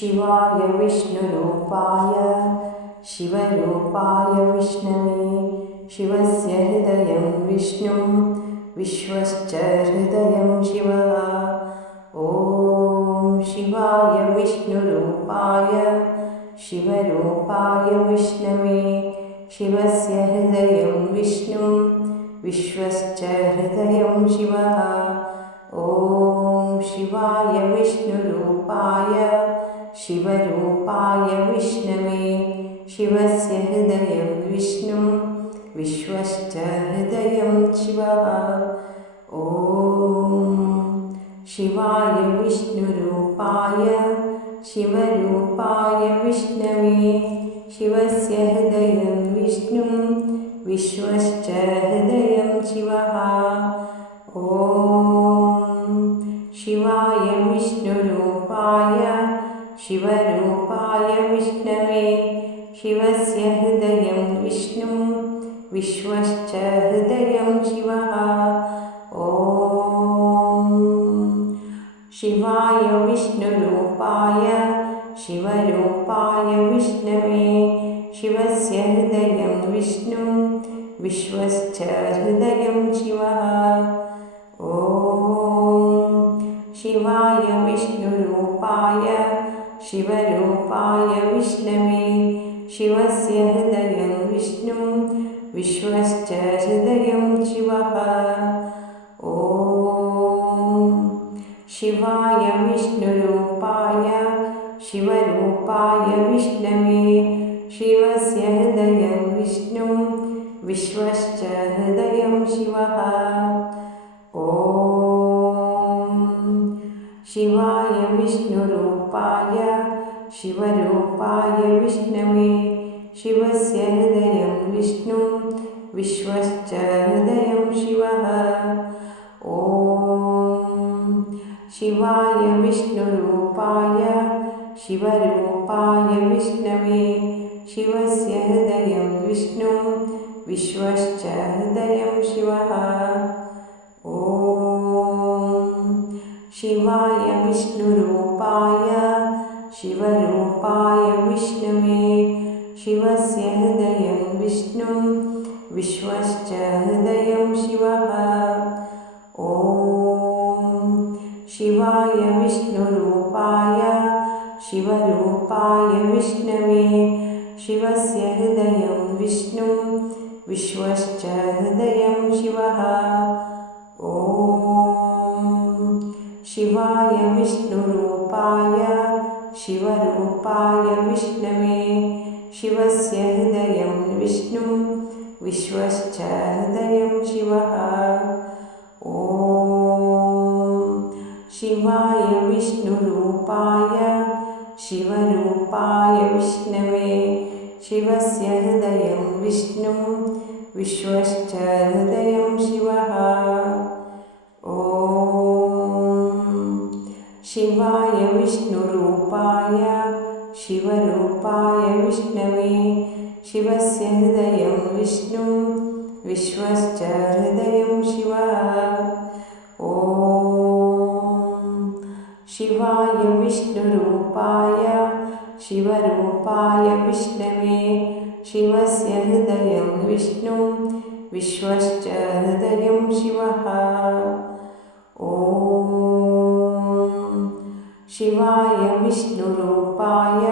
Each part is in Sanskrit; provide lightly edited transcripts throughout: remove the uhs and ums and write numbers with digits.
शिवाय विष्णुरूपाय शिवरूपाय विष्णवे शिवस्य हृदयं विष्णुं विश्वश्च हृदयं शिवः। ॐ शिवाय विष्णुरूपाय शिवरूपाय विष्णवे शिवस्य हृदयं विष्णुं विश्वश्च हृदयं शिवः। ॐ शिवाय विष्णुरूपाय शिवरूपाय विष्णवे शिवस्य हृदयं विष्णुं विश्वश्च हृदयं शिवः। ॐ शिवाय विष्णुरूपाय शिवरूपाय विष्णवे शिवस्य हृदयं विष्णुं विश्वश्च हृदयं शिवः। ॐ शिवाय विष्णुरूपाय शिवरूपाय विष्णवे शिवस्य हृदयं विष्णुं विश्वश्च हृदयं शिवः। ॐ शिवाय विष्णुरूपाय शिवरूपाय विष्णवे शिवस्य हृदयं विष्णुं विश्वश्च हृदयं शिवः। ॐ शिवाय विष्णुरूपाय शिवरूपाय विष्णवे शिवस्य हृदयं विष्णुं विश्वश्च हृदयं शिवः। ॐ शिवाय विष्णुरूपाय शिवरूपाय विष्णवे शिवस्य हृदयं विष्णुं विश्वश्च हृदयं शिवः। ॐ शिवाय विष्णुरूपाय शिवरूपाय विष्णवे शिवस्य हृदयं विष्णुं विश्वश्च हृदयं शिवः। ॐ शिवाय विष्णुरूपाय शिवरूपाय विष्णवे शिवस्य हृदयं विष्णुं विश्वश्च हृदयं शिवः। ॐ शिवाय विष्णुरूपाय शिवरूपाय विष्णवे शिवस्य हृदयं विष्णुं विश्वश्च हृदयं शिवः। ॐ शिवाय विष्णुरूपाय शिवरूपाय विष्णवे शिवस्य हृदयं विष्णुं विश्वश्च हृदयं शिवः। ॐ शिवाय विष्णुरूपाय शिवरूपाय विष्णवे शिवस्य हृदयं विष्णुं विश्वश्च हृदयं शिवः। ॐ शिवाय विष्णुरूपाय शिवरूपाय विष्णवे शिवस्य हृदयं विष्णुं विश्वश्च हृदयं शिवः। ॐ शिवाय विष्णुरूपाय शिवरूपाय विष्णवे शिवस्य हृदयं विष्णुं विश्वश्च हृदयं शिवः। ॐ शिवाय विष्णुरूपाय शिवरूपाय विष्णवे शिवस्य हृदयं विष्णुं विश्वश्च हृदयं शिवः। ॐ शिवाय विष्णुरूपाय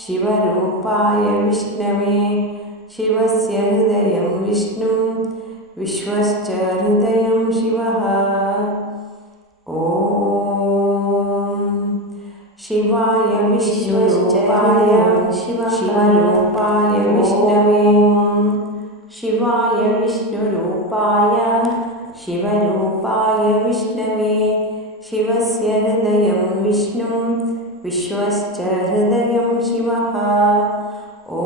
शिवरूपाय विष्णवे शिवस्य हृदयं विष्णुं विश्वश्च हृदयं शिवः। ॐ शिवाय विष्णुरूपाय शिवरूपाय विष्णवे शिवाय विष्णुरूपाय शिवरूपाय विष्णवे शिवस्य हृदयं विष्णुं विश्वश्च हृदयं शिवः। ॐ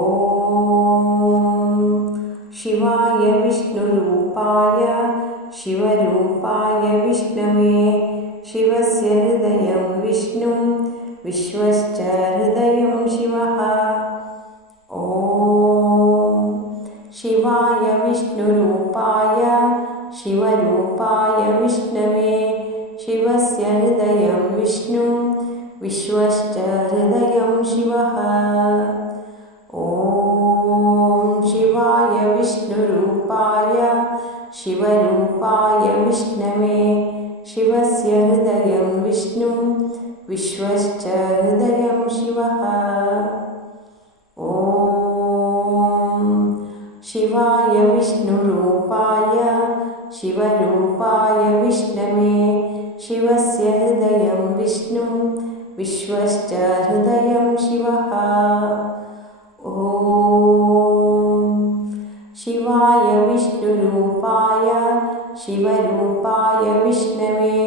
शिवाय विष्णुरूपाय शिवरूपाय विष्णवे शिवस्य हृदयं विष्णुं विश्वश्च हृदयं शिवः। ॐ शिवाय विष्णुरूपाय शिवरूपाय विष्णवे शिवस्य हृदयं विष्णुं विश्वश्च हृदयं शिवः। ॐ शिवाय विष्णुरूपाय शिवरूपाय विष्णवे शिवस्य हृदयं विष्णुं विश्वश्च हृदयं शिवः। ॐ शिवाय विष्णुरूपाय शिवरूपाय विष्णवे शिवस्य हृदयं विष्णुं विश्वश्च हृदयं शिवः। ॐ शिवाय विष्णुरूपाय शिवरूपाय विष्णवे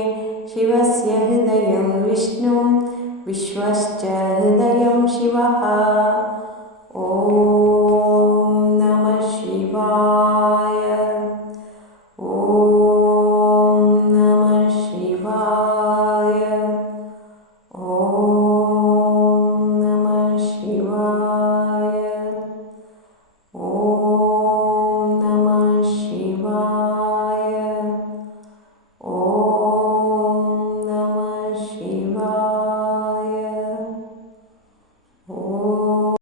शिवस्य हृदयं विष्णुं विश्वश्च हृदयं शिवः। ॐ नमः शिवाय। ॐ नमः शिवाय। ॐ नमः शिवाय। ॐ नमः शिवाय। ॐ नमः शिवाय।